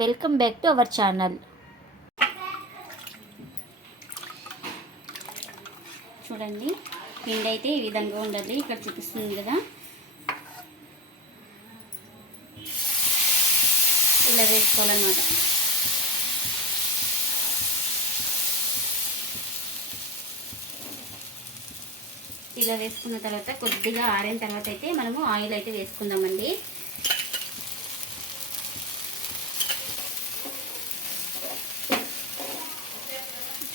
Welcome back to our channel. చూడండి పిండి అయితే ఈ విధంగా ఉండాలి. ఇక్కడ చూపిస్తుంది కదా. ఇలా వేసుకోవాలన్నమాట. ఇలా వేసుకున్న తర్వాత కొద్దిగా ఆరిన తర్వాత అయితే మనము ఆయిల్ అయితే వేసుకుందామండి.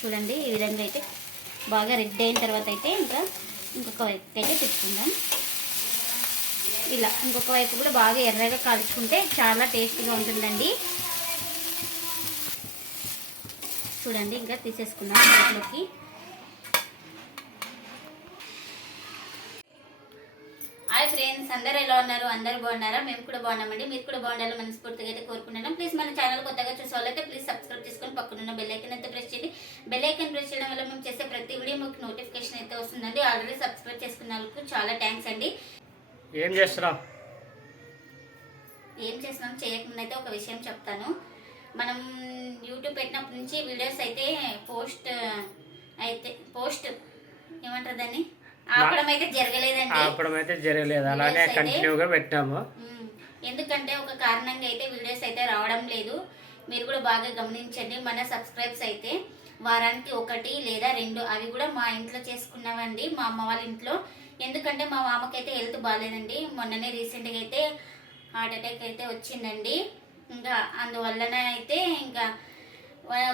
చూడండి ఈ విధంగా అయితే బాగా రెడ్ అయిన తర్వాత అయితే ఇంకా ఇంకొక వైపు అయితే తిప్పుకుందాం. ఇలా ఇంకొక వైపు కూడా బాగా ఎర్రగా కాల్చుకుంటే చాలా టేస్టీగా ఉంటుందండి. చూడండి ఇంకా తీసేసుకుందాం ఇంట్లోకి హాయ్ ఫ్రెండ్స్ అందరూ ఎలా ఉన్నారు? అందరూ బాగున్నారా? మేము కూడా బాగున్నామండి. మీరు కూడా బాగుండాలని మనస్ఫూర్తిగా అయితే కోరుకుంటున్నాం ప్లీజ్ మన ఛానల్ కొత్తగా చూసే వాళ్ళైతే ప్లీజ్ సబ్స్క్రైబ్ చేసుకొని పక్కన బెల్ ఐకన్ అయితే ప్రెస్ చేయండి. బెల్ ఐకన్ ప్రెస్ చేయడం వల్ల మేము చేసే ప్రతి వీడియో మీకు నోటిఫికేషన్ అయితే వస్తుందండి. ఆల్రెడీ సబ్స్క్రైబ్ చేసుకున్న వాళ్ళకు చాలా థ్యాంక్స్ అండి. ఏం చేస్తున్నావు? ఏం చేసినాం చేయకముందు అయితే ఒక విషయం చెప్తాను. మనం యూట్యూబ్ పెట్టినప్పటి నుంచి వీడియోస్ అయితే పోస్ట్ అయితే పోస్ట్ ఏమంటారు దాన్ని? ఆపడం అయితే జరగలేదు. అలానే కంటిన్యూగా పెట్టాము. ఎందుకంటే ఒక కారణంగా అయితే వీడియోస్ అయితే రావడం లేదు. మీరు కూడా బాగా గమనించండి. మన సబ్స్క్రైబ్స్ అయితే వారానికి ఒకటి లేదా రెండు అవి కూడా మా ఇంట్లో చేసుకున్నామండి. మా అమ్మ వాళ్ళ ఇంట్లో. ఎందుకంటే మా మామకైతే హెల్త్ బాగాలేదండి. మొన్ననే రీసెంట్గా అయితే హార్ట్ అటాక్ అయితే వచ్చిందండి. ఇంకా అందువల్లన అయితే ఇంకా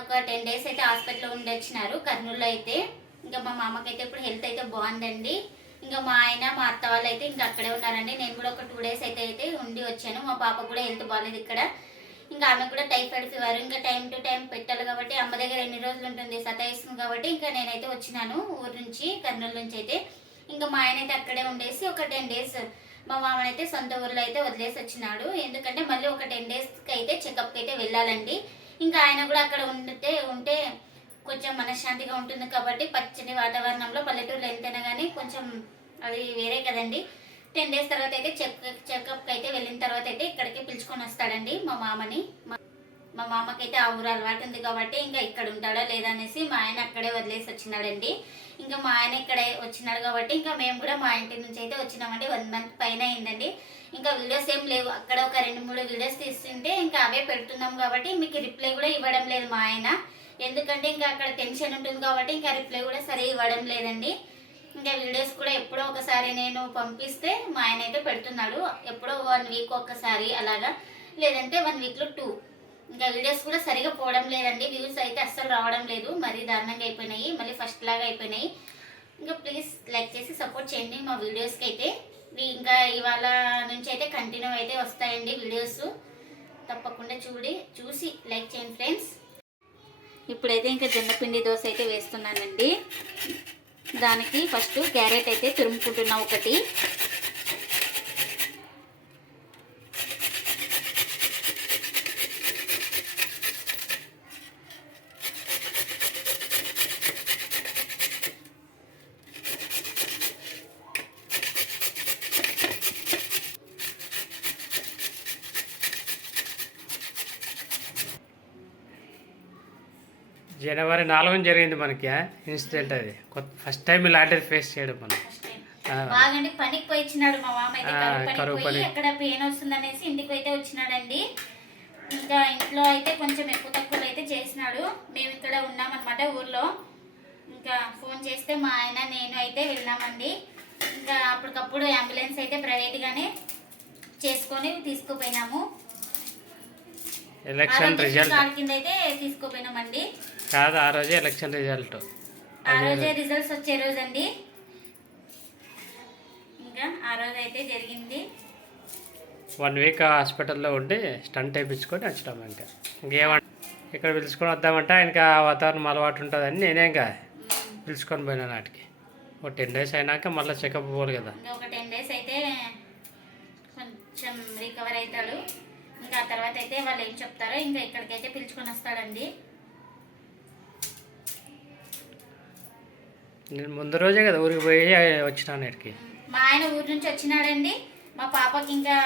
ఒక టెన్ డేస్ అయితే హాస్పిటల్లో ఉండి వచ్చినారు కర్నూలులో అయితే. ఇంకా మా మామకైతే ఇప్పుడు హెల్త్ అయితే బాగుందండి. ఇంకా మా ఆయన మా అత్త వాళ్ళు అయితే ఇంకా అక్కడే ఉన్నారండి. నేను కూడా ఒక టూ డేస్ అయితే అయితే ఉండి వచ్చాను. మా పాప కూడా హెల్త్ బాగాలేదు ఇక్కడ. ఇంకా ఆమె కూడా టైఫాయిడ్ ఫీవర్ ఇంకా టైం టు టైం పెట్టాలి కాబట్టి అమ్మ దగ్గర ఎన్ని రోజులు ఉంటుంది? సతాయిస్తుంది కాబట్టి ఇంకా నేనైతే వచ్చినాను ఊరు నుంచి కర్నూలు నుంచి అయితే. ఇంకా మా ఆయన అయితే అక్కడే ఉండేసి ఒక టెన్ డేస్ మా మామనైతే సొంత ఊర్లో అయితే వదిలేసి వచ్చినాడు. ఎందుకంటే మళ్ళీ ఒక టెన్ డేస్కి అయితే చెకప్కి అయితే వెళ్ళాలండి. ఇంకా ఆయన కూడా అక్కడ ఉంటే ఉంటే కొంచెం మనశ్శాంతిగా ఉంటుంది కాబట్టి పచ్చని వాతావరణంలో పల్లెటూరులో ఎంతైనా కానీ కొంచెం అది వేరే కదండి. టెన్ డేస్ తర్వాత అయితే చెక్ చెకప్కి అయితే వెళ్ళిన తర్వాత అయితే ఇక్కడికి పిలుచుకొని వస్తాడండి మా మామని. మా- మామకైతే ఆ ఊరు అలవాటు ఉంది కాబట్టి ఇంకా ఇక్కడ ఉంటాడా లేదా అనేసి మా ఆయన అక్కడే వదిలేసి వచ్చినాడండి. ఇంకా మా ఆయన ఇక్కడే వచ్చినాడు కాబట్టి ఇంకా మేము కూడా మా ఇంటి నుంచి అయితే వచ్చినామండి. వన్ మంత్ పైన అయిందండి. ఇంకా వీడియోస్ ఏం లేవు. అక్కడ ఒక రెండు మూడు వీడియోస్ తీస్తుంటే ఇంకా అవే పెడుతున్నాం కాబట్టి మీకు రిప్లై కూడా ఇవ్వడం లేదు మా ఆయన. ఎందుకంటే ఇంకా అక్కడ టెన్షన్ ఉంటుంది కాబట్టి ఇంకా రిప్లై కూడా సరే ఇవ్వడం లేదండి. ఇంకా వీడియోస్ కూడా ఎప్పుడో ఒకసారి నేను పంపిస్తే మా ఆయన అయితే పెడుతున్నాడు. ఎప్పుడో వన్ వీక్ ఒక్కసారి అలాగా. లేదంటే వన్ వీక్లో టూ ఇంకా వీడియోస్ కూడా సరిగా పోవడం లేదండి. వ్యూస్ అయితే అస్సలు రావడం లేదు. మరీ దారుణంగా అయిపోయినాయి. మళ్ళీ ఫస్ట్ లాగా అయిపోయినాయి. ఇంకా ప్లీజ్ లైక్ చేసి సపోర్ట్ చేయండి మా వీడియోస్కి అయితే. ఇంకా ఇవాళ నుంచి అయితే కంటిన్యూ అయితే వస్తాయండి వీడియోస్ తప్పకుండా చూడి చూసి లైక్ చేయండి ఫ్రెండ్స్ ఇప్పుడైతే ఇంకా జొన్నపిండి దోశ అయితే వేస్తున్నానండి. దానికి ఫస్ట్ క్యారెట్ అయితే తురుముకుంటున్నా ఒకటి. జనవరి నాలుగున జరిగింది మనకి ఇన్సిడెంట్ అది. ఫస్ట్ టైం ఇలాంటిది ఫేస్ చేయడం మనం. బాగండి పనికి పోయి ఇచ్చినాడు మా మామ అయితే. కరువు పని. అక్కడ పెయిన్ వస్తుంది అనేసి ఇంటికి అయితే వచ్చినాడండి. ఇంకా ఇంట్లో అయితే కొంచెం ఎక్కువ తక్కువ అయితే చేసినాడు. మేము ఇక్కడ ఉన్నామన్నమాట ఊర్లో. ఇంకా ఫోన్ చేస్తే మా ఆయన నేను అయితే వెళ్ళామండి ఇంకా అప్పటికప్పుడు అంబులెన్స్ అయితే ప్రైవేట్గానే చేసుకొని తీసుకుపోయినాము. ఎలక్షన్ రిజల్ట్ కింద అయితే తీసుకుపోయినామండి. కాదు ఆ రోజే ఎలక్షన్ రిజల్ట్ ఆ రోజే రిజల్ట్స్ వచ్చే రోజు అండి ఇంకా ఆ రోజు అయితే జరిగింది వన్ వీక్ హాస్పిటల్లో ఉండి స్టంట్ వేయించుకొని వచ్చినాం ఇంకా. ఇంకేమంటే ఇక్కడ పిలుచుకొని వద్దామంటే ఆయనకి ఆ వాతావరణం అలవాటు ఉంటుందని నేనే ఇంకా పిలుచుకొని పోయినా నాటికి. ఒక టెన్ డేస్ అయినాక మళ్ళీ చెకప్ పోవాలి కదా. ఒక టెన్ డేస్ అయితే కొంచెం రికవర్ అవుతాడు. ఇంకా ఆ తర్వాత అయితే వాళ్ళు ఏం చెప్తారో ఇంకా ఇక్కడికైతే పిలుచుకొని వస్తాడండి. నేను ముందు రోజే కదా ఊరికి పోయి వచ్చినాను ఇక్కడికి. మా ఆయన ఊరు నుంచి వచ్చినాడండి. మా పాపకి ఇంకా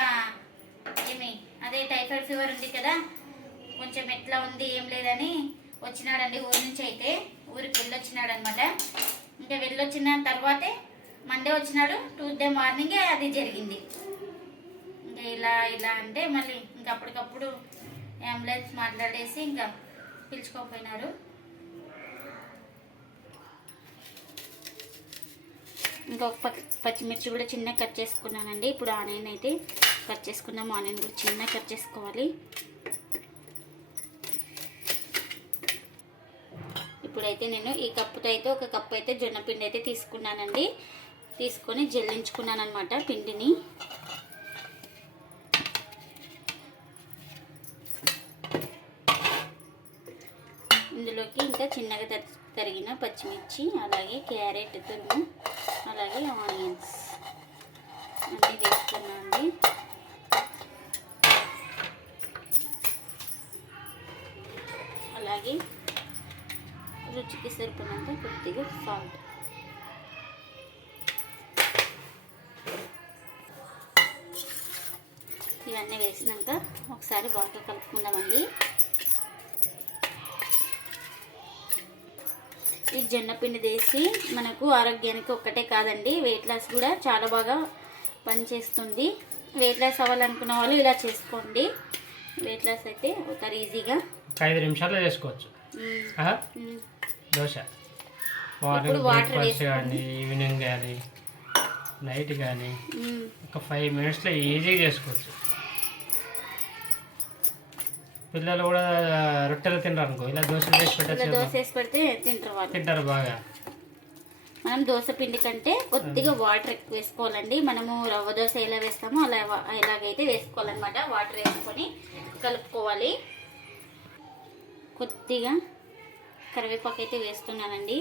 ఏమి అదే టైఫాయిడ్ ఫీవర్ ఉంది కదా కొంచెం ఎట్లా ఉంది ఏం లేదని వచ్చినాడండి ఊరి నుంచి అయితే. ఊరికి వెళ్ళొచ్చినాడు అనమాట ఇంకా వెళ్ళొచ్చిన తర్వాతే మండే వచ్చినాడు ట్యూస్డే మార్నింగే అది జరిగింది. ఇంకా ఇలా ఇలా అంటే మళ్ళీ ఇంకా అప్పటికప్పుడు అంబులెన్స్ మాట్లాడేసి ఇంకా పిలుచుకోకపోయినారు ఇంకొక ప- పచ్చిమిర్చి కూడా చిన్న కట్ చేసుకున్నానండి. ఇప్పుడు ఆనియన్ అయితే కట్ చేసుకున్నాము ఆనియన్ కూడా చిన్న కట్ చేసుకోవాలి. ఇప్పుడైతే నేను ఈ కప్పుతో అయితే ఒక కప్పు అయితే జొన్న పిండి అయితే తీసుకున్నానండి. తీసుకొని జల్లించుకున్నాను అనమాట పిండిని. ఇందులోకి ఇంకా చిన్నగా తరి- తరిగిన పచ్చిమిర్చి అలాగే క్యారెట్ తురుము అలాగే ఆనియన్స్. అన్నీ వేస్తున్నానండి. అలాగే రుచికి సరిపడినంత కొద్దిగా సాల్ట్ ఇవన్నీ వేసినాక ఒకసారి బాగా కలుపుకుందామండి. ఈ జొన్న పిండి వేసి మనకు ఆరోగ్యానికి ఒక్కటే కాదండి. వెయిట్ లాస్ కూడా చాలా బాగా పనిచేస్తుంది. వెయిట్ లాస్ అవ్వాలనుకున్న వాళ్ళు ఇలా చేసుకోండి. వెయిట్ లాస్ అయితే అవుతారు ఈజీగా ఒక ఐదు నిమిషాల్లో చేసుకోవచ్చు. దోశ. మార్నింగ్ వాటర్ బ్రేక్ఫాస్ట్ కానీ ఈవినింగ్ కానీ నైట్ కానీ. ఒక ఫైవ్ మినిట్స్లో ఈజీగా చేసుకోవచ్చు. పిల్లలు కూడా రొట్టెలు తినరు అనుకో ఇలా దోశలు ఇలా పెట్టచ్చు దోశ వేసి పెడితే తింటారు వాళ్ళు. తింటారు బాగా. మనం దోశ పిండి కంటే కొద్దిగా వాటర్ ఎక్కువ వేసుకోవాలండి. మనము రవ్వ దోశ ఎలా వేస్తామో అలా ఎలాగైతే వేసుకోవాలన్నమాట వాటర్ వేసుకొని కలుపుకోవాలి. కొద్దిగా కరివేపాకు అయితే వేస్తున్నానండి.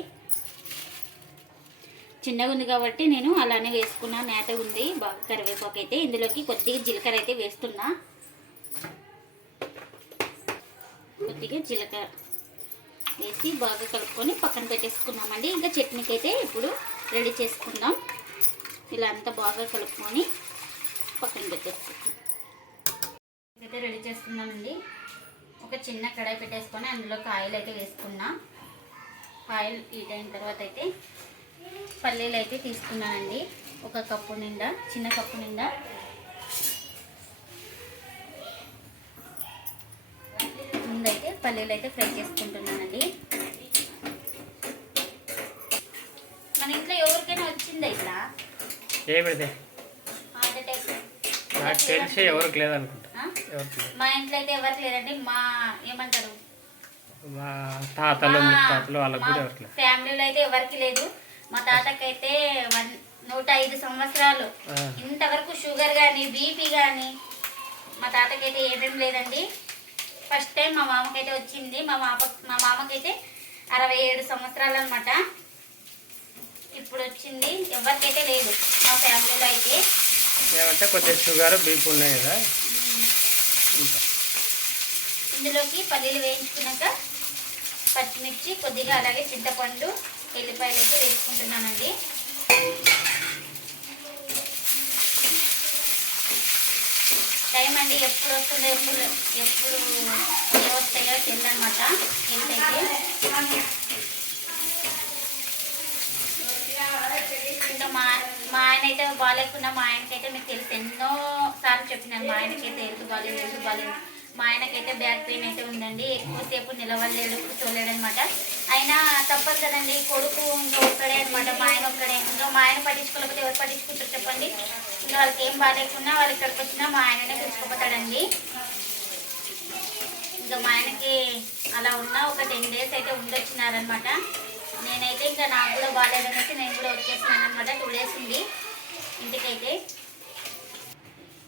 చిన్నగా ఉంది కాబట్టి నేను అలానే వేసుకున్నా. నేత ఉంది బాగా కరివేపాకు అయితే. ఇందులోకి కొద్దిగా జీలకర్ర అయితే వేస్తున్నా. కొద్దిగా జీలకర్ర వేసి బాగా కలుపుకొని పక్కన పెట్టేసుకున్నామండి. ఇంకా చట్నీకి అయితే ఇప్పుడు రెడీ చేసుకుందాం. ఇలా అంతా బాగా కలుపుకొని పక్కన పెట్టేసుకుందాం. అయితే రెడీ చేసుకున్నామండి. ఒక చిన్న కడాయి పెట్టేసుకొని అందులోకి ఆయిల్ అయితే వేసుకున్నా. ఆయిల్ హీట్ అయిన తర్వాత అయితే పల్లీలు అయితే తీసుకున్నానండి. ఒక కప్పు నిండా చిన్న కప్పు నిండా పల్లీలు అయితే ఫ్రై చేసుకుంటున్నానండి. మన ఇంట్లో ఎవరికైనా వచ్చిందా ఇట్లా? నాకు తెలిసి ఎవరికి లేదనుకుంటా. మా ఇంట్లో అయితే ఎవరికి లేదండి. మా ఏమంటారు? మా తాతలు ముత్తాతలు వాళ్ళకి కూడా ఎవరికి లేదు. ఫ్యామిలీలో అయితే ఎవరికి లేదు. మా తాతకైతే వన్ నూట ఐదు సంవత్సరాలు. ఇంతవరకు షుగర్ కానీ బీపీ కానీ మా తాతకైతే ఏమేం లేదండి. ఫస్ట్ టైం మా మామకైతే వచ్చింది. మా మామ మా మామకైతే అరవై ఏడు సంవత్సరాలు అనమాట ఇప్పుడు వచ్చింది. ఎవరికైతే లేదు. మా ఫ్యామిలీలో అయితే. ఏమంటే కొద్దిగా షుగర్ బీపీ ఉన్నాయి కదా. ఇందులోకి పల్లీలు వేయించుకున్నాక పచ్చిమిర్చి కొద్దిగా అలాగే చింతపండు ఎల్లిపాయలు అయితే వేసుకుంటున్నానండి టైం అండి ఎప్పుడు వస్తుందో ఎప్పుడు ఎప్పుడు ఏ వస్తాయో తెలియదన్నమాట ఎంతైతే ఇంకా మా మా ఆయన అయితే బాగాలేకున్నా మా ఆయనకైతే మీకు తెలుసు. ఎన్నో సార్లు చెప్పినాను మా ఆయనకైతే హెల్త్ బాగాలేదు హెల్త్ బాగాలేదు మా ఆయనకైతే బ్యాక్ పెయిన్ అయితే ఉందండి. ఎక్కువసేపు నిలవలేడు కూర్చోలేడు అనమాట అయినా తప్పదు కదండి కొడుకు ఇంకా ఒక్కడే అనమాట మా ఆయన ఒక్కడే. ఇంకా మా ఆయన పట్టించుకోలేకపోతే ఎవరు పట్టించుకుంటారు చెప్పండి? ఇంకా వాళ్ళకి ఏం బాగాలేకున్నా వాళ్ళు ఇక్కడికి వచ్చినా మా ఆయననే పిలుచుకోపోతాడండి. ఇంకా మా ఆయనకి అలా ఉన్న ఒక టెన్ డేస్ అయితే ఉండొచ్చినారనమాట. నేనైతే ఇంకా నాకు కూడా బాగాలేదనేసి నేను కూడా వచ్చేసినాను అనమాట టూ డేస్ ఉంది ఇంటికైతే.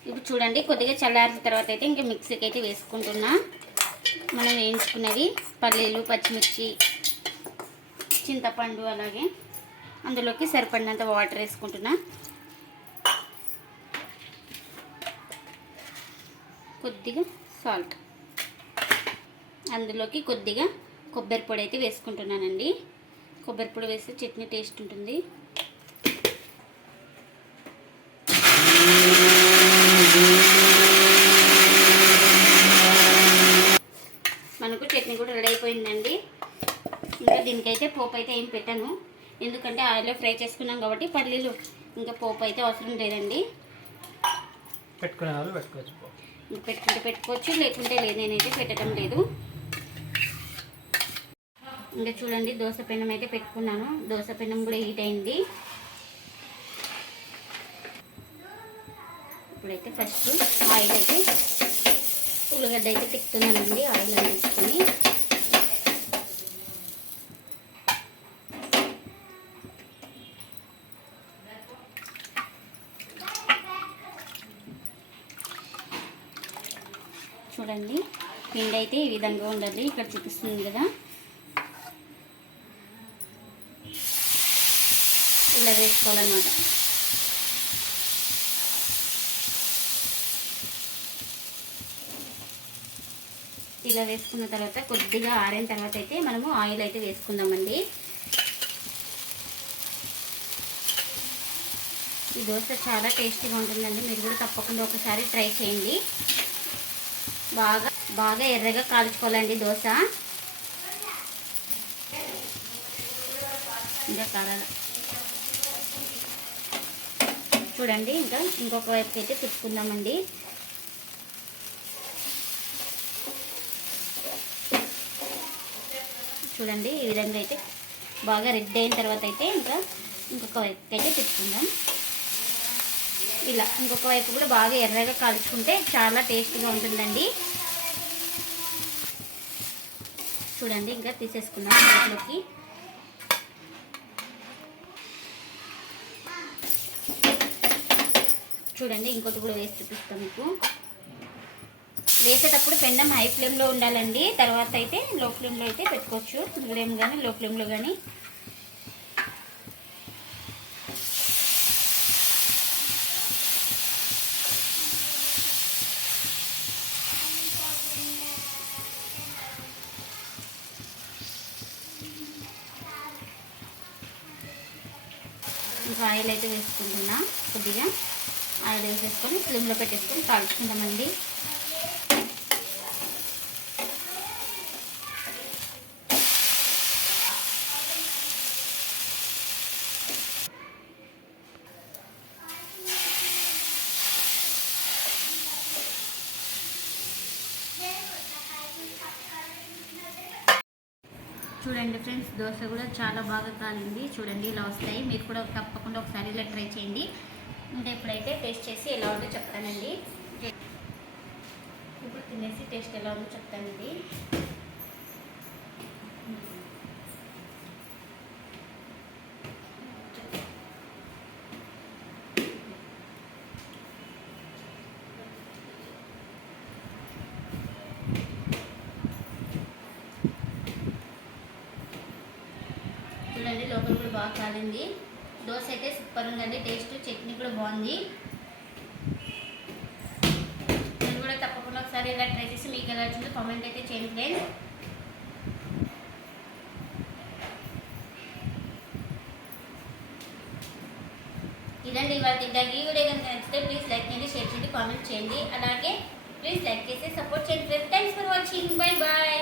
ఇప్పుడు చూడండి కొద్దిగా చల్లారిన తర్వాత అయితే ఇంకా మిక్సీకి అయితే వేసుకుంటున్నా. మనం వేయించుకున్నవి పల్లీలు పచ్చిమిర్చి చింతపండు అలాగే. అందులోకి సరిపడినంత వాటర్ వేసుకుంటున్నా. కొద్దిగా సాల్ట్. అందులోకి కొద్దిగా కొబ్బరి పొడి అయితే వేసుకుంటున్నానండి. కొబ్బరి పొడి వేస్తే చట్నీ టేస్ట్ ఉంటుంది మనకు చట్నీ కూడా రెడీ అయిపోయిందండి ఇంకా దీనికైతే పోపు అయితే ఏం పెట్టాను. ఎందుకంటే ఆయిల్లో ఫ్రై చేసుకున్నాం కాబట్టి పల్లీలు ఇంకా పోపు అయితే అవసరం లేదండి. పెట్టుకునే వాళ్ళు పెట్టుకోవచ్చు పెట్టుకుంటే పెట్టుకోవచ్చు లేకుంటే లేదు నేనైతే పెట్టడం లేదు. ఇంకా చూడండి దోశ పెనం అయితే పెట్టుకున్నాను. దోశ పెనం కూడా హీట్ అయింది. ఇప్పుడైతే ఫస్ట్ ఆయిల్ అయితే ఉల్లిగడ్డ అయితే తిక్కుతున్నానండి ఆయిల్ అందించుకొని చూడండి పిండి అయితే ఈ విధంగా ఉండాలి. ఇక్కడ చూపిస్తుంది కదా. ఇలా వేసుకోవాలన్నమాట. ఇలా వేసుకున్న తర్వాత కొద్దిగా ఆరిన తర్వాత అయితే మనము ఆయిల్ అయితే వేసుకుందామండి. ఈ దోశ చాలా టేస్టీగా ఉంటుందండి. మీరు కూడా తప్పకుండా ఒకసారి ట్రై చేయండి. బాగా బాగా ఎర్రగా కాల్చుకోవాలండి దోశ. ఇంకా కాలాల చూడండి ఇంకా ఇంకొక వైపు అయితే తిప్పుకుందామండి. చూడండి ఈ విధంగా అయితే బాగా రెడ్ అయిన తర్వాత అయితే ఇంకా ఇంకొక వైపు అయితే తిప్పుకుందాం. ఇలా ఇంకొక వైపు కూడా బాగా ఎర్రగా కాల్చుకుంటే చాలా టేస్టీగా ఉంటుందండి. చూడండి ఇంకా తీసేసుకున్నాం దాంట్లోకి చూడండి ఇంకోటి కూడా వేసి చూపిస్తాం మీకు. వేసేటప్పుడు పెండం హై ఫ్లేమ్లో ఉండాలండి. తర్వాత అయితే లో ఫ్లేమ్లో అయితే పెట్టుకోవచ్చు. మీడియం కానీ లో ఫ్లేమ్లో కానీ కొంచెం ఆయిల్ అయితే వేసుకుంటున్నా కొద్దిగా. ఆయిల్ వేసేసుకొని ఫ్లేమ్లో పెట్టేసుకొని కాల్చుకుందామండి చూడండి ఫ్రెండ్స్ దోశ కూడా చాలా బాగా కాలింది. చూడండి ఇలా వస్తాయి. మీరు కూడా తప్పకుండా ఒకసారి ఇలా ట్రై చేయండి. ఇంకా ఇప్పుడైతే టేస్ట్ చేసి ఎలా ఉందో చెప్తానండి. ఇప్పుడు తినేసి టేస్ట్ ఎలా ఉందో చెప్తానండి చూడండి కాదండి దోశ అయితే సూపర్ ఉందండి టేస్ట్ చట్నీ కూడా బాగుంది. నేను కూడా తప్పకుండా ఒకసారి ఇలా ట్రై చేసి మీకు ఎలా వచ్చిందో కామెంట్ అయితే చేయండి ఫ్రెండ్స్ ఇదండి ఇవాళ తింటాక ఈ వీడియో కనుక నచ్చితే ప్లీజ్ లైక్ చేయండి షేర్ చేయండి కామెంట్ చేయండి. అలాగే ప్లీజ్ లైక్ చేసి సపోర్ట్ చేయండి friends thanks for watching bye bye